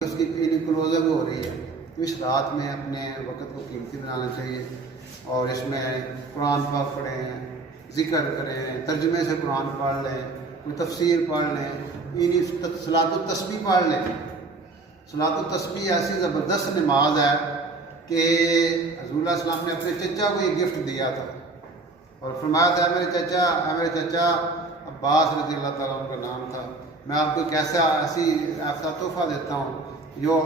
اس کی کلوزنگ ہو رہی ہے، تو اس رات میں اپنے وقت کو قیمتی بنانا چاہیے اور اس میں قرآن پاک پڑھیں، ذکر کریں، ترجمے سے قرآن پڑھ لیں، کوئی تفسیر پڑھ لیں، صلاۃ التسبیح پڑھ لیں۔ صلاۃ التسبیح ایسی زبردست نماز ہے کہ حضور علیہ السلام نے اپنے چچا کو یہ گفٹ دیا تھا اور فرمایا تھا میرے چچا عباس رضی اللہ تعالیٰ عنہ کا نام تھا، میں آپ کو ایسا تحفہ دیتا ہوں، جو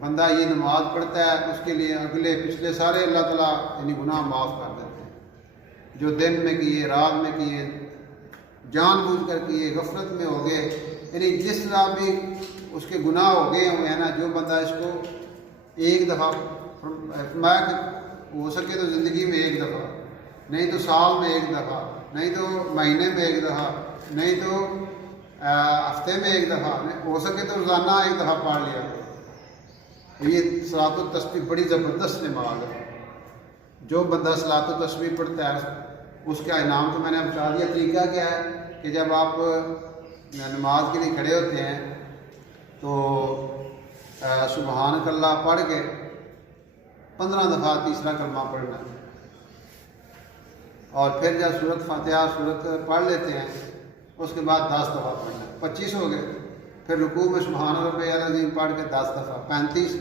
بندہ یہ نماز پڑھتا ہے اس کے لیے اگلے پچھلے سارے اللہ تعالیٰ یعنی گناہ معاف کر دیتے ہیں، جو دن میں کیے، رات میں کیے، جان بوجھ کر کیے، غفلت میں ہو گئے، یعنی جس طرح بھی اس کے گناہ ہو گئے ہوئے ہیں نا، جو بندہ اس کو ایک دفعہ فرمایا کہ ہو سکے تو زندگی میں ایک دفعہ، نہیں تو سال میں ایک دفعہ، نہیں تو مہینے میں ایک دفعہ، نہیں تو ہفتے میں ایک دفعہ، ہو سکے تو روزانہ ایک دفعہ پڑھ لیا۔ یہ صلاۃ التسبیح بڑی زبردست نماز ہے۔ جو بندہ صلاۃ التسبیح پڑھتا ہے اس کا انعام تو میں نے اب بتا دیا۔ طریقہ کیا ہے کہ جب آپ نماز کے لیے کھڑے ہوتے ہیں تو سبحانک اللہ پڑھ کے 15 دفعہ تیسرا کلمہ پڑھنا ہے، اور پھر جب سورۃ فاتحہ پڑھ لیتے ہیں اس کے بعد 10 دفعہ پڑھنا ہے، 25 ہو گئے۔ پھر رکوع میں سبحان ربی العظیم پڑھ کے 10 دفعہ، 35۔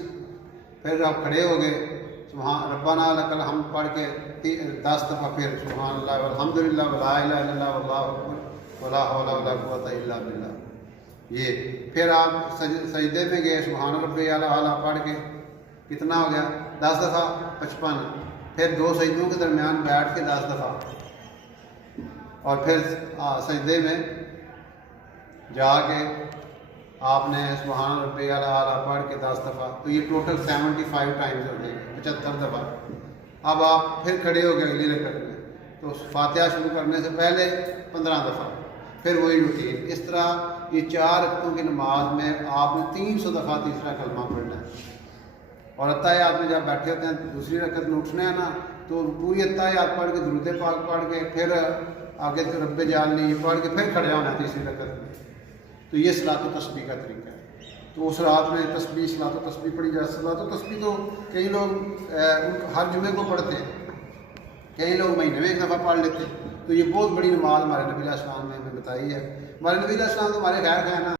پھر آپ کھڑے ہو گئے سبحان ربنا لک الحمد پڑھ کے 10 دفعہ، پھر سبحان اللہ والحمد للہ ولا الہ الا اللہ واللہ اکبر ولا حول ولا قوۃ الا باللہ۔ یہ پھر آپ سجدے میں گئے سبحان ربی الاعلیٰ پڑھ کے کتنا ہو گیا؟ 10 دفعہ، 55۔ پھر 2 سجدوں کے درمیان بیٹھ کے 10 دفعہ، اور پھر سجدے میں جا کے آپ نے سبحان ربی الاعلیٰ پڑھ کے 10 دفعہ، تو یہ ٹوٹل 75 ٹائمز ہو جائیں گے، 75 دفعہ۔ اب آپ پھر کھڑے ہو گئے اگلی رکعت میں، تو فاتحہ شروع کرنے سے پہلے 15 دفعہ، پھر وہی روٹین۔ اس طرح یہ 4 رکعتوں کی نماز میں آپ نے 300 دفعہ تیسرا کلمہ پڑھنا ہے، اور اتحیات میں جب بیٹھے ہوتے ہیں دوسری رکعت میں اٹھنے ہیں نا، تو پوری اتحیات پڑھ کے درود پاک پڑھ کے پھر آگے تو رب جعلنی یہ پڑھ کے پھر کھڑے ہونا ہے تیسری رکعت میں۔ تو یہ صلاۃ التسبیح کا طریقہ ہے۔ تو اس رات میں صلاۃ التسبیح پڑھی جائے۔ صلاۃ التسبیح تو کئی لوگ ہر جمعے کو پڑھتے ہیں، کئی لوگ مہینے میں ایک دفعہ پڑھ لیتے ہیں۔ تو یہ بہت بڑی نماز ہمارے نبی علیہ السلام نے ہمیں بتائی ہے۔ ہمارے نبی علیہ السلام تو ہمارے خیر خواہ ہیں نا۔